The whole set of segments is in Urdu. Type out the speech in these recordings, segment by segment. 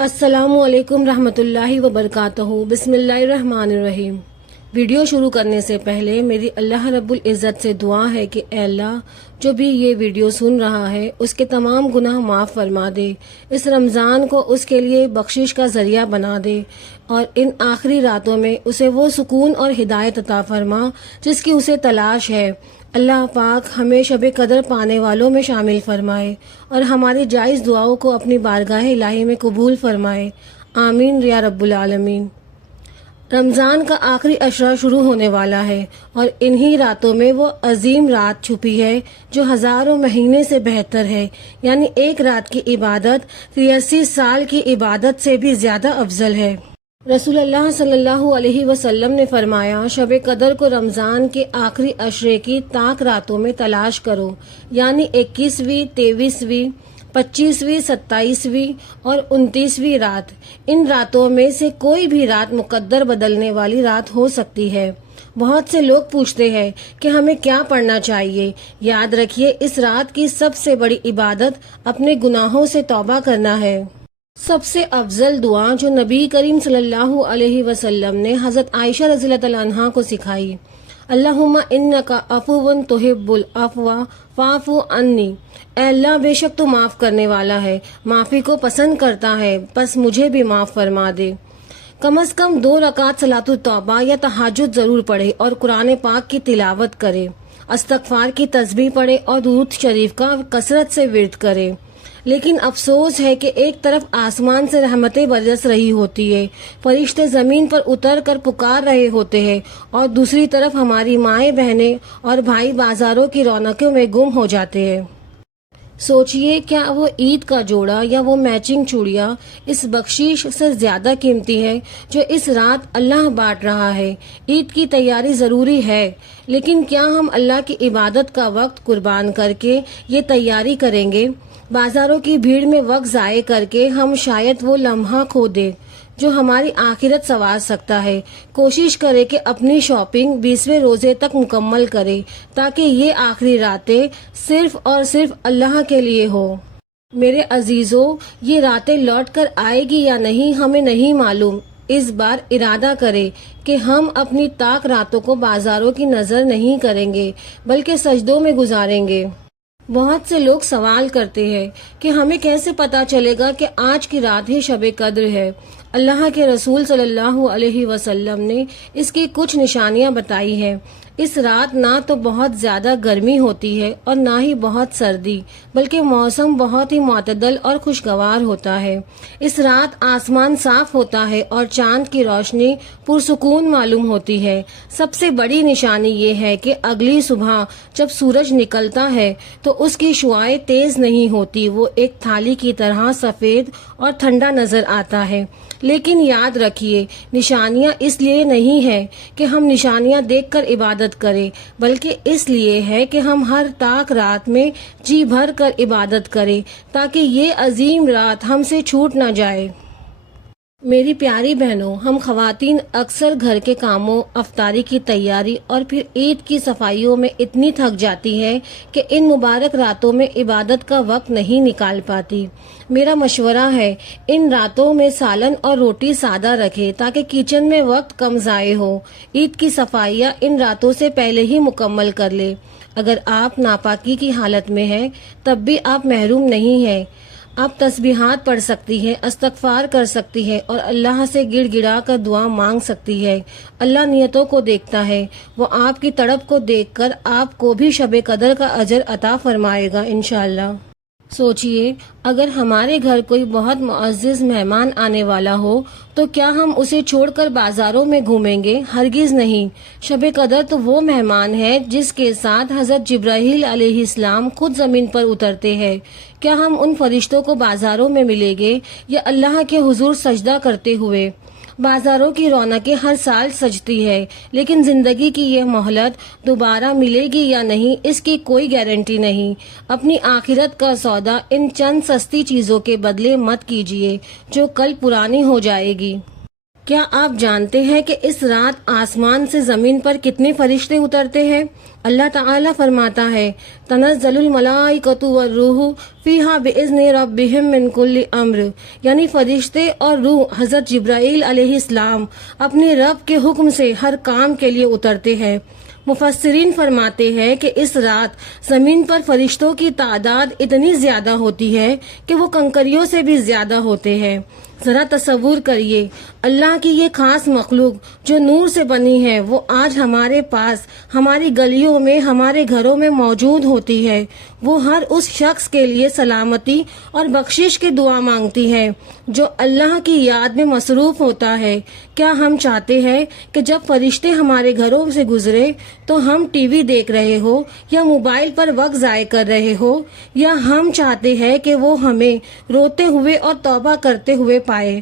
السلام علیکم رحمۃ اللہ وبرکاتہ۔ بسم اللہ الرحمن الرحیم۔ ویڈیو شروع کرنے سے پہلے میری اللہ رب العزت سے دعا ہے کہ اے اللہ جو بھی یہ ویڈیو سن رہا ہے اس کے تمام گناہ معاف فرما دے، اس رمضان کو اس کے لیے بخشش کا ذریعہ بنا دے اور ان آخری راتوں میں اسے وہ سکون اور ہدایت عطا فرما جس کی اسے تلاش ہے۔ اللہ پاک ہمیں شب قدر پانے والوں میں شامل فرمائے اور ہماری جائز دعاؤں کو اپنی بارگاہ الہی میں قبول فرمائے، آمین یا رب العالمین۔ رمضان کا آخری عشرہ شروع ہونے والا ہے اور انہی راتوں میں وہ عظیم رات چھپی ہے جو ہزاروں مہینے سے بہتر ہے، یعنی ایک رات کی عبادت 83 سال کی عبادت سے بھی زیادہ افضل ہے۔ رسول اللہ صلی اللہ علیہ وسلم نے فرمایا، شب قدر کو رمضان کے آخری عشرے کی طاق راتوں میں تلاش کرو، یعنی 21ویں، 23ویں، 25ویں، 27ویں اور 29ویں رات۔ ان راتوں میں سے کوئی بھی رات مقدر بدلنے والی رات ہو سکتی ہے۔ بہت سے لوگ پوچھتے ہیں کہ ہمیں کیا پڑھنا چاہیے۔ یاد رکھیے، اس رات کی سب سے بڑی عبادت اپنے گناہوں سے توبہ کرنا ہے۔ سب سے افضل دعا جو نبی کریم صلی اللہ علیہ وسلم نے حضرت عائشہ رضی اللہ عنہا کو سکھائی، اللہم انکا عفو تحب العفو فاعف عنی، اے اللہ بے شک تو معاف کرنے والا ہے، معافی کو پسند کرتا ہے، پس مجھے بھی معاف فرما دے۔ کم از کم 2 رکعت صلاۃ التوبہ یا تہجد ضرور پڑھے اور قرآن پاک کی تلاوت کرے، استغفار کی تسبیح پڑھے اور درود شریف کا کثرت سے ورد کرے۔ لیکن افسوس ہے کہ ایک طرف آسمان سے رحمتیں برس رہی ہوتی ہے، فرشتے زمین پر اتر کر پکار رہے ہوتے ہیں، اور دوسری طرف ہماری مائیں بہنیں اور بھائی بازاروں کی رونقوں میں گم ہو جاتے ہیں۔ سوچئے، کیا وہ عید کا جوڑا یا وہ میچنگ چوڑیاں اس بخشش سے زیادہ قیمتی ہے جو اس رات اللہ بانٹ رہا ہے؟ عید کی تیاری ضروری ہے، لیکن کیا ہم اللہ کی عبادت کا وقت قربان کر کے یہ تیاری کریں گے؟ بازاروں کی بھیڑ میں وقت ضائع کر کے ہم شاید وہ لمحہ کھو دیں جو ہماری آخرت سنوار سکتا ہے۔ کوشش کرے کہ اپنی شاپنگ 20ویں روزے تک مکمل کرے تاکہ یہ آخری راتیں صرف اور صرف اللہ کے لیے ہو۔ میرے عزیزوں، یہ راتیں لوٹ کر آئے گی یا نہیں ہمیں نہیں معلوم۔ اس بار ارادہ کرے کہ ہم اپنی طاق راتوں کو بازاروں کی نظر نہیں کریں گے بلکہ سجدوں میں گزاریں گے۔ بہت سے لوگ سوال کرتے ہیں کہ ہمیں کیسے پتا چلے گا کہ آج کی رات ہی شب قدر ہے؟ اللہ کے رسول صلی اللہ علیہ وسلم نے اس کی کچھ نشانیاں بتائی ہیں۔ اس رات نہ تو بہت زیادہ گرمی ہوتی ہے اور نہ ہی بہت سردی، بلکہ موسم بہت ہی معتدل اور خوشگوار ہوتا ہے۔ اس رات آسمان صاف ہوتا ہے اور چاند کی روشنی پرسکون معلوم ہوتی ہے۔ سب سے بڑی نشانی یہ ہے کہ اگلی صبح جب سورج نکلتا ہے تو اس کی شعاعیں تیز نہیں ہوتی، وہ ایک تھالی کی طرح سفید اور ٹھنڈا نظر آتا ہے۔ لیکن یاد رکھیے، نشانیاں اس لیے نہیں ہے کہ ہم نشانیاں دیکھ کر عبادت کریں، بلکہ اس لیے ہے کہ ہم ہر طاق رات میں جی بھر کر عبادت کریں تاکہ یہ عظیم رات ہم سے چھوٹ نہ جائے۔ میری پیاری بہنوں، ہم خواتین اکثر گھر کے کاموں، افطاری کی تیاری اور پھر عید کی صفائیوں میں اتنی تھک جاتی ہے کہ ان مبارک راتوں میں عبادت کا وقت نہیں نکال پاتی۔ میرا مشورہ ہے، ان راتوں میں سالن اور روٹی سادہ رکھے تاکہ کچن میں وقت کم ضائع ہو۔ عید کی صفائیاں ان راتوں سے پہلے ہی مکمل کر لے۔ اگر آپ ناپاکی کی حالت میں ہیں تب بھی آپ محروم نہیں ہیں۔ آپ تسبیحات پڑھ سکتی ہیں، استغفار کر سکتی ہیں اور اللہ سے گڑ گڑا کر دعا مانگ سکتی ہے۔ اللہ نیتوں کو دیکھتا ہے، وہ آپ کی تڑپ کو دیکھ کر آپ کو بھی شب قدر کا اجر عطا فرمائے گا انشاءاللہ۔ سوچئے، اگر ہمارے گھر کوئی بہت معزز مہمان آنے والا ہو تو کیا ہم اسے چھوڑ کر بازاروں میں گھومیں گے؟ ہرگز نہیں۔ شب قدر تو وہ مہمان ہے جس کے ساتھ حضرت جبرائیل علیہ السلام خود زمین پر اترتے ہیں۔ کیا ہم ان فرشتوں کو بازاروں میں ملیں گے یا اللہ کے حضور سجدہ کرتے ہوئے؟ بازاروں کی رونقیں ہر سال سجتی ہے، لیکن زندگی کی یہ مہلت دوبارہ ملے گی یا نہیں اس کی کوئی گارنٹی نہیں۔ اپنی آخرت کا سودا ان چند سستی چیزوں کے بدلے مت کیجیے جو کل پرانی ہو جائے گی۔ کیا آپ جانتے ہیں کہ اس رات آسمان سے زمین پر کتنے فرشتے اترتے ہیں؟ اللہ تعالیٰ فرماتا ہے تنزل الملائکۃ والروح فیہا بإذن ربہم من کل امر، یعنی فرشتے اور روح حضرت جبرائیل علیہ السلام اپنے رب کے حکم سے ہر کام کے لیے اترتے ہیں۔ مفسرین فرماتے ہیں کہ اس رات زمین پر فرشتوں کی تعداد اتنی زیادہ ہوتی ہے کہ وہ کنکریوں سے بھی زیادہ ہوتے ہیں۔ ذرا تصور کریے، اللہ کی یہ خاص مخلوق جو نور سے بنی ہے وہ آج ہمارے پاس، ہماری گلیوں میں، ہمارے گھروں میں موجود ہوتی ہے۔ وہ ہر اس شخص کے لیے سلامتی اور بخشش کی دعا مانگتی ہے جو اللہ کی یاد میں مصروف ہوتا ہے۔ کیا ہم چاہتے ہیں کہ جب فرشتے ہمارے گھروں سے گزرے تو ہم ٹی وی دیکھ رہے ہو یا موبائل پر وقت ضائع کر رہے ہو، یا ہم چاہتے ہیں کہ وہ ہمیں روتے ہوئے اور توبہ کرتے ہوئے پائے؟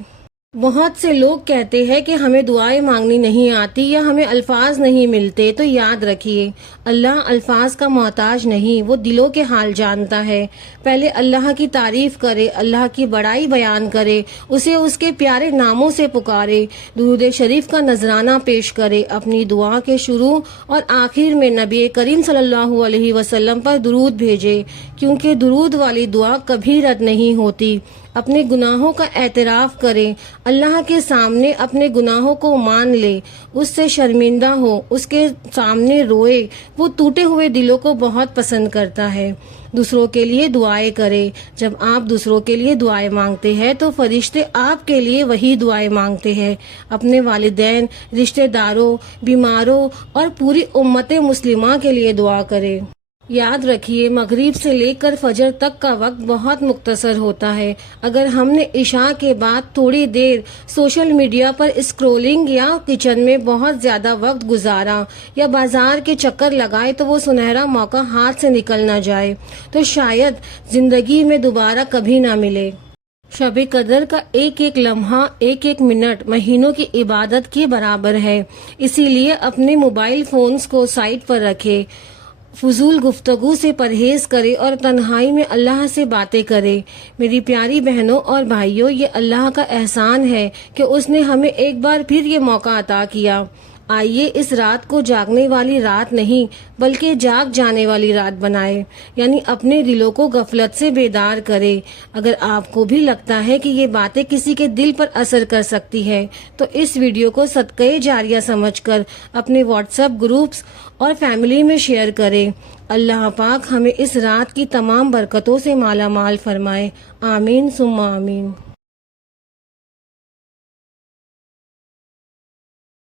بہت سے لوگ کہتے ہیں کہ ہمیں دعائیں مانگنی نہیں آتی یا ہمیں الفاظ نہیں ملتے، تو یاد رکھیے اللہ الفاظ کا محتاج نہیں، وہ دلوں کے حال جانتا ہے۔ پہلے اللہ کی تعریف کرے، اللہ کی بڑائی بیان کرے، اسے اس کے پیارے ناموں سے پکارے، درود شریف کا نذرانہ پیش کرے، اپنی دعا کے شروع اور آخر میں نبی کریم صلی اللہ علیہ وسلم پر درود بھیجے، کیونکہ درود والی دعا کبھی رد نہیں ہوتی۔ اپنے گناہوں کا اعتراف کرے، اللہ کے سامنے اپنے گناہوں کو مان لے، اس سے شرمندہ ہو، اس کے سامنے روئے، وہ ٹوٹے ہوئے دلوں کو بہت پسند کرتا ہے۔ دوسروں کے لیے دعائیں کرے، جب آپ دوسروں کے لیے دعائیں مانگتے ہیں تو فرشتے آپ کے لیے وہی دعائیں مانگتے ہیں۔ اپنے والدین، رشتہ داروں، بیماروں اور پوری امت مسلمہ کے لیے دعا کرے۔ یاد رکھیے مغرب سے لے کر فجر تک کا وقت بہت مختصر ہوتا ہے۔ اگر ہم نے عشاء کے بعد تھوڑی their social media per scrolling یا کچن میں بہت زیادہ وقت گزارا یا بازار کے چکر لگائے تو وہ سنہرا موقع ہاتھ سے نکل نہ جائے تو شاید زندگی میں دوبارہ کبھی نہ ملے۔ شب قدر کا ایک ایک لمحہ، ایک ایک منٹ مہینوں کی عبادت کے برابر ہے، اسی لیے اپنے موبائل فونز کو سائٹ پر رکھے، فضول گفتگو سے پرہیز کرے اور تنہائی میں اللہ سے باتیں کرے۔ میری پیاری بہنوں اور بھائیوں، یہ اللہ کا احسان ہے کہ اس نے ہمیں ایک بار پھر یہ موقع عطا کیا۔ آئیے اس رات کو جاگنے والی رات نہیں بلکہ جاگ جانے والی رات بنائے، یعنی اپنے دلوں کو غفلت سے بیدار کرے۔ اگر آپ کو بھی لگتا ہے کہ یہ باتیں کسی کے دل پر اثر کر سکتی ہے تو اس ویڈیو کو صدقہ جاریہ سمجھ کر اپنے واٹس ایپ گروپس اور فیملی میں شیئر کریں۔ اللہ پاک ہمیں اس رات کی تمام برکتوں سے مالا مال فرمائے، آمین ثم آمین۔